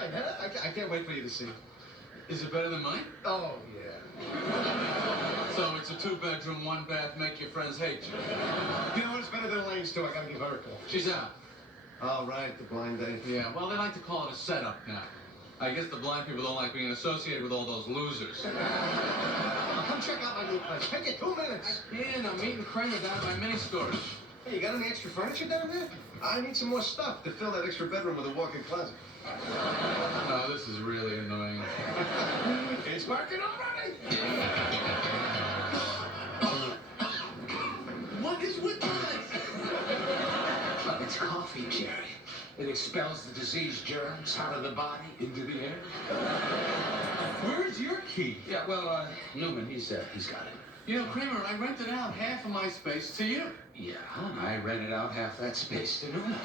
fine, huh? I can't wait for you to see it. Is it better than mine? Oh, yeah. So it's a 2-bedroom, 1-bath, make your friends hate you. You know what? It's better than Elaine's, too. I gotta give her a call. She's out. Oh, right, the blind date. Yeah, well, they like to call it a setup now. I guess the blind people don't like being associated with all those losers. Come check out my new place. Take you 2 minutes. And I'm meeting Kramer down at my mini storage. Hey, you got any extra furniture down there? I need some more stuff to fill that extra bedroom with a walk-in closet. Oh, this is really annoying. It's working already. What is with this? It's coffee, Jerry. It expels the disease germs out of the body into the air. Where's your key? Yeah, well, Newman, he's got it. You know, Kramer, I rented out half of my space to you. Yeah, I rented out half that space to Newman.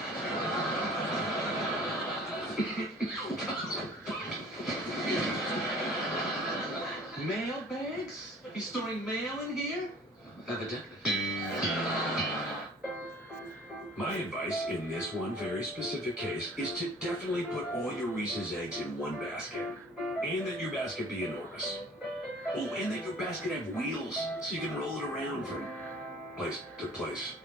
Mail bags? He's storing mail in here? Evidently. My advice in this one very specific case is to definitely put all your Reese's eggs in one basket. And that your basket be enormous. Oh, and that your basket have wheels so you can roll it around from place to place.